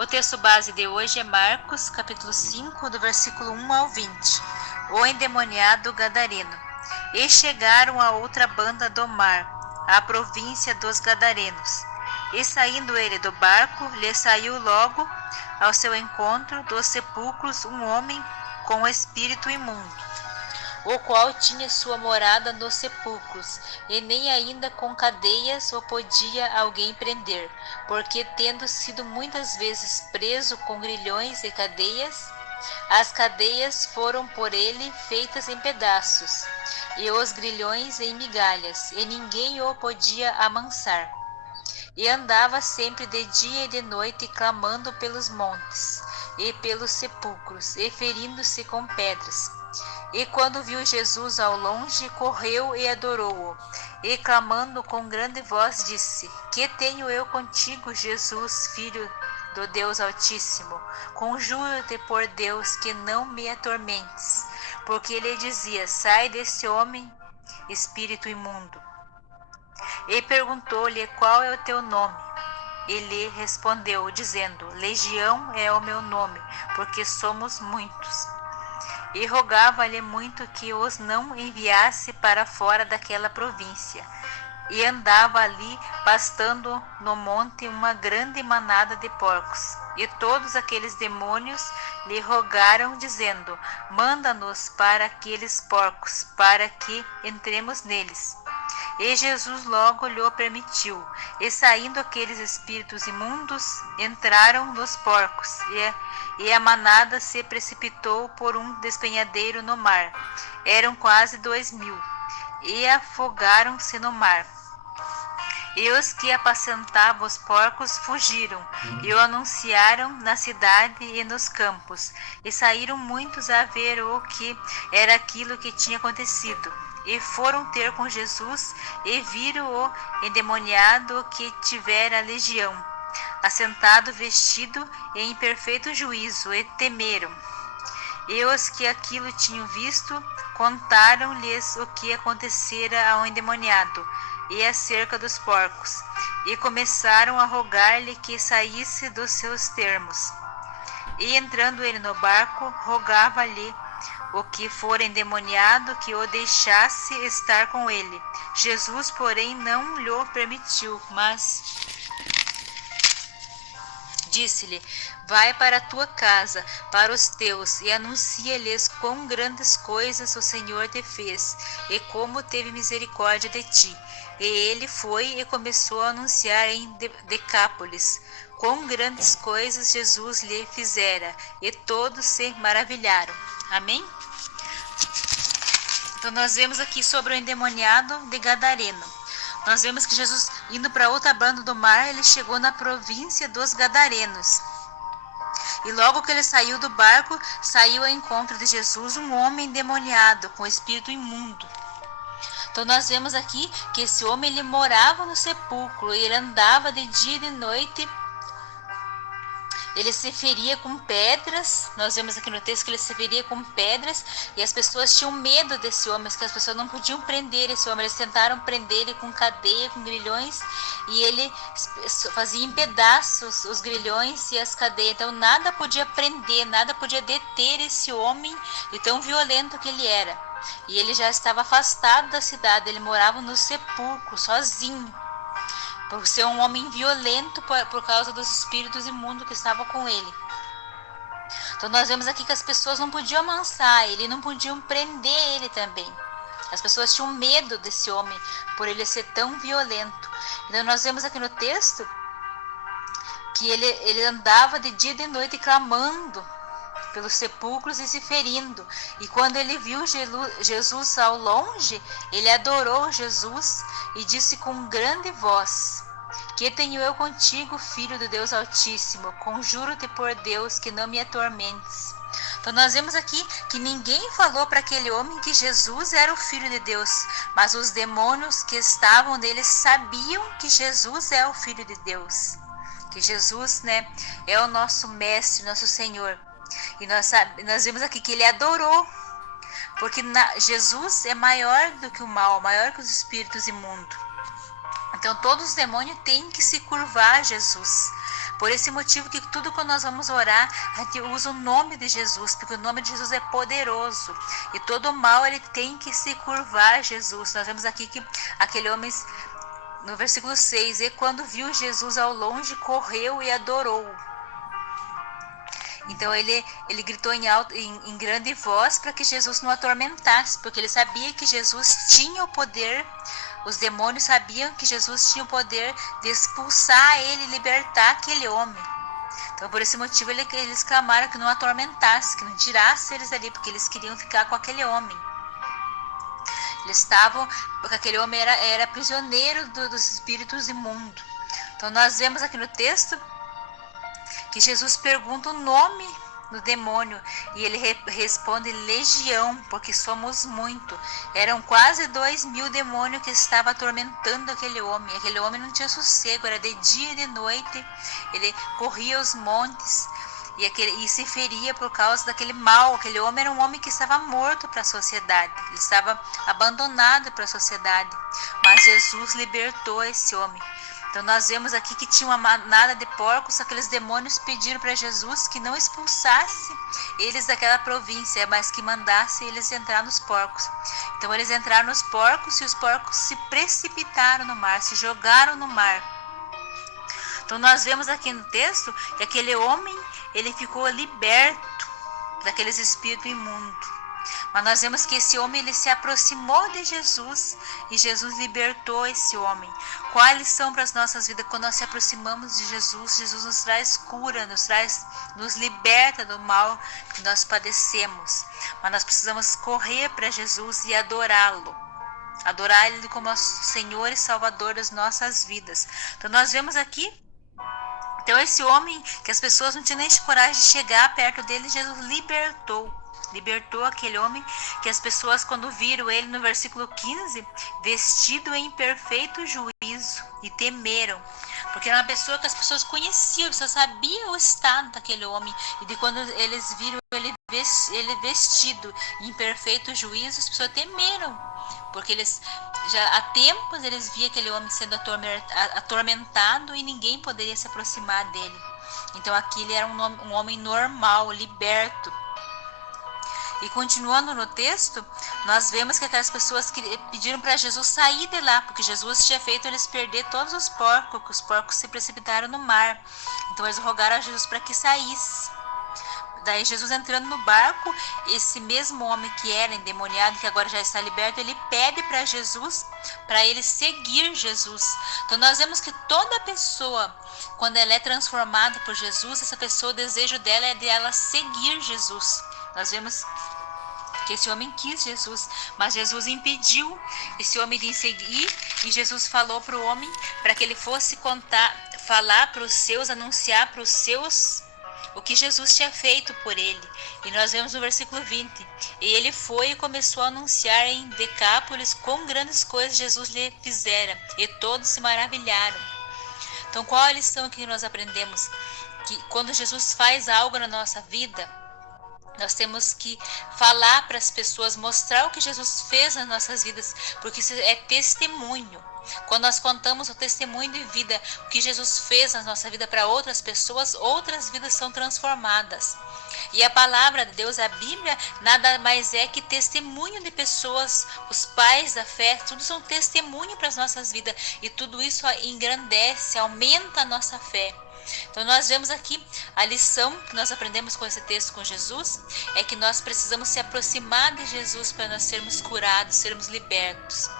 O texto base de hoje é Marcos, capítulo 5, do versículo 1 ao 20. O endemoniado gadareno. E chegaram a outra banda do mar, à província dos Gadarenos. E saindo ele do barco, lhe saiu logo ao seu encontro dos sepulcros um homem com espírito imundo, o qual tinha sua morada nos sepulcros, e nem ainda com cadeias o podia alguém prender, porque tendo sido muitas vezes preso com grilhões e cadeias, as cadeias foram por ele feitas em pedaços, e os grilhões em migalhas, e ninguém o podia amansar. E andava sempre de dia e de noite clamando pelos montes e pelos sepulcros, e ferindo-se com pedras. E quando viu Jesus ao longe, correu e adorou-o, e clamando com grande voz disse: Que tenho eu contigo, Jesus, Filho do Deus Altíssimo? Conjuro-te por Deus que não me atormentes. Porque ele dizia: Sai desse homem, espírito imundo. E perguntou-lhe: Qual é o teu nome? Ele respondeu, dizendo: Legião é o meu nome, porque somos muitos. E rogava-lhe muito que os não enviasse para fora daquela província. E andava ali pastando no monte uma grande manada de porcos. E todos aqueles demônios lhe rogaram, dizendo: Manda-nos para aqueles porcos, para que entremos neles. E Jesus logo lhe permitiu. E saindo aqueles espíritos imundos, entraram nos porcos, e a manada se precipitou por um despenhadeiro no mar. Eram quase 2000, e afogaram-se no mar. E os que apacentavam os porcos fugiram, e o anunciaram na cidade e nos campos. E saíram muitos a ver o que era aquilo que tinha acontecido. E foram ter com Jesus, e viram o endemoniado que tivera a legião, assentado, vestido e em perfeito juízo, e temeram. E os que aquilo tinham visto, contaram-lhes o que acontecera ao endemoniado, e acerca dos porcos, e começaram a rogar-lhe que saísse dos seus termos. E entrando ele no barco, rogava-lhe o que fora endemoniado que o deixasse estar com ele. Jesus, porém, não lhe permitiu, mas disse-lhe: Vai para a tua casa, para os teus, e anuncia-lhes quão grandes coisas o Senhor te fez, e como teve misericórdia de ti. E ele foi e começou a anunciar em Decápolis quão grandes coisas Jesus lhe fizera, e todos se maravilharam. Amém? Então nós vemos aqui sobre o endemoniado de Gadareno. Nós vemos que Jesus, indo para outra banda do mar, ele chegou na província dos Gadarenos. E logo que ele saiu do barco, saiu ao encontro de Jesus um homem endemoniado, com espírito imundo. Então nós vemos aqui que esse homem ele morava no sepulcro, e ele andava de dia e de noite. Ele se feria com pedras. Nós vemos aqui no texto que ele se feria com pedras, e as pessoas tinham medo desse homem, que as pessoas não podiam prender esse homem. Eles tentaram prender ele com cadeia, com grilhões, e ele fazia em pedaços os grilhões e as cadeias. Então nada podia prender, nada podia deter esse homem de tão violento que ele era. E ele já estava afastado da cidade, ele morava no sepulcro, sozinho, por ser um homem violento por causa dos espíritos imundos que estavam com ele. Então nós vemos aqui que as pessoas não podiam amansar ele, não podiam prender ele também. As pessoas tinham medo desse homem, por ele ser tão violento. Então nós vemos aqui no texto que ele andava de dia e de noite clamando pelos sepulcros e se ferindo. E quando ele viu Jesus ao longe, ele adorou Jesus e disse com grande voz: Que tenho eu contigo, Filho do Deus Altíssimo? Conjuro-te por Deus que não me atormentes. Então nós vemos aqui que ninguém falou para aquele homem que Jesus era o Filho de Deus, mas os demônios que estavam nele sabiam que Jesus é o Filho de Deus, que Jesus, é o nosso Mestre, nosso Senhor. E nós vemos aqui que ele adorou, porque Jesus é maior do que o mal, maior que os espíritos imundos. Então todos os demônios têm que se curvar a Jesus, Por esse motivo que tudo quando nós vamos orar, a gente usa o nome de Jesus, porque o nome de Jesus é poderoso. E todo mal ele tem que se curvar a Jesus. Nós vemos aqui que aquele homem, no versículo 6, e quando viu Jesus ao longe, correu e adorou. Então ele gritou em grande voz para que Jesus não atormentasse, porque ele sabia que Jesus tinha o poder, os demônios sabiam que Jesus tinha o poder de expulsar ele, libertar aquele homem. Então por esse motivo eles clamaram que não atormentasse, que não tirasse eles ali, porque eles queriam ficar com aquele homem. Eles estavam, porque aquele homem era prisioneiro dos espíritos imundos. Então nós vemos aqui no texto que Jesus pergunta o nome do demônio e ele responde legião, porque somos muito. Eram quase 2.000 demônios que estavam atormentando aquele homem. Aquele homem não tinha sossego, era de dia e de noite. Ele corria os montes e se feria por causa daquele mal. Aquele homem era um homem que estava morto para a sociedade, ele estava abandonado para a sociedade, mas Jesus libertou esse homem. Então nós vemos aqui que tinha uma manada de porcos, aqueles demônios pediram para Jesus que não expulsasse eles daquela província, mas que mandasse eles entrar nos porcos. Então eles entraram nos porcos e os porcos se precipitaram no mar, se jogaram no mar. Então nós vemos aqui no texto que aquele homem, ele ficou liberto daqueles espíritos imundos. Mas nós vemos que esse homem ele se aproximou de Jesus e Jesus libertou esse homem. Qual a lição para as nossas vidas? Quando nós se aproximamos de Jesus, Jesus nos traz cura, nos liberta do mal que nós padecemos. Mas nós precisamos correr para Jesus e adorá-lo. Adorar Ele como nosso Senhor e Salvador das nossas vidas. Então nós vemos aqui, então esse homem que as pessoas não tinham nem coragem de chegar perto dele, Jesus libertou aquele homem, que as pessoas quando viram ele no versículo 15, vestido em perfeito juízo, e temeram, porque era uma pessoa que as pessoas conheciam, as pessoas sabiam o estado daquele homem, e de quando eles viram ele vestido em perfeito juízo, as pessoas temeram, porque eles já há tempos eles viam aquele homem sendo atormentado e ninguém poderia se aproximar dele. Então aqui ele era um homem normal, liberto. E continuando no texto, nós vemos que aquelas pessoas que pediram para Jesus sair de lá, porque Jesus tinha feito eles perder todos os porcos, que os porcos se precipitaram no mar. Então eles rogaram a Jesus para que saísse. Daí Jesus entrando no barco, esse mesmo homem que era endemoniado, que agora já está liberto, ele pede para Jesus, para ele seguir Jesus. Então nós vemos que toda pessoa, quando ela é transformada por Jesus, essa pessoa, o desejo dela é de ela seguir Jesus. Nós vemos que esse homem quis Jesus, mas Jesus impediu esse homem de seguir, e Jesus falou para o homem para que ele fosse falar para os seus, anunciar para os seus o que Jesus tinha feito por ele. E nós vemos no versículo 20, e ele foi e começou a anunciar em Decápolis quão grandes coisas Jesus lhe fizera, e todos se maravilharam. Então qual a lição que nós aprendemos? Que quando Jesus faz algo na nossa vida, nós temos que falar para as pessoas, mostrar o que Jesus fez nas nossas vidas, porque isso é testemunho. Quando nós contamos o testemunho de vida, o que Jesus fez na nossa vida para outras pessoas, outras vidas são transformadas. E a palavra de Deus, a Bíblia, nada mais é que testemunho de pessoas, os pais da fé, tudo são testemunho para as nossas vidas, e tudo isso engrandece, aumenta a nossa fé. Então nós vemos aqui a lição que nós aprendemos com esse texto com Jesus, é que nós precisamos se aproximar de Jesus para nós sermos curados, sermos libertos.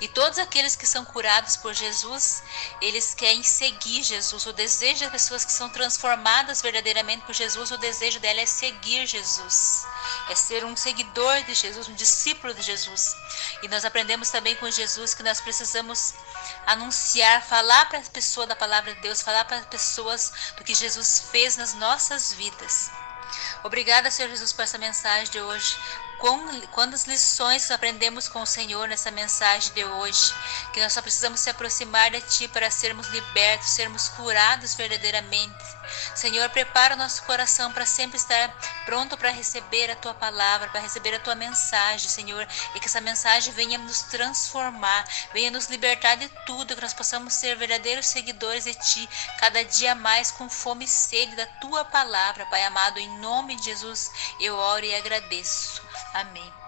E todos aqueles que são curados por Jesus, eles querem seguir Jesus. O desejo das pessoas que são transformadas verdadeiramente por Jesus, o desejo dela é seguir Jesus, é ser um seguidor de Jesus, um discípulo de Jesus. E nós aprendemos também com Jesus que nós precisamos anunciar, falar para as pessoas da palavra de Deus, falar para as pessoas do que Jesus fez nas nossas vidas. Obrigada, Senhor Jesus, por essa mensagem de hoje. quantas lições aprendemos com o Senhor nessa mensagem de hoje, que nós só precisamos se aproximar de Ti para sermos libertos, sermos curados verdadeiramente. Senhor, prepara o nosso coração para sempre estar pronto para receber a Tua palavra, para receber a Tua mensagem, Senhor, e que essa mensagem venha nos transformar, venha nos libertar de tudo, que nós possamos ser verdadeiros seguidores de Ti, cada dia mais com fome e sede da Tua palavra, Pai amado, em nome de Jesus eu oro e agradeço. Amém.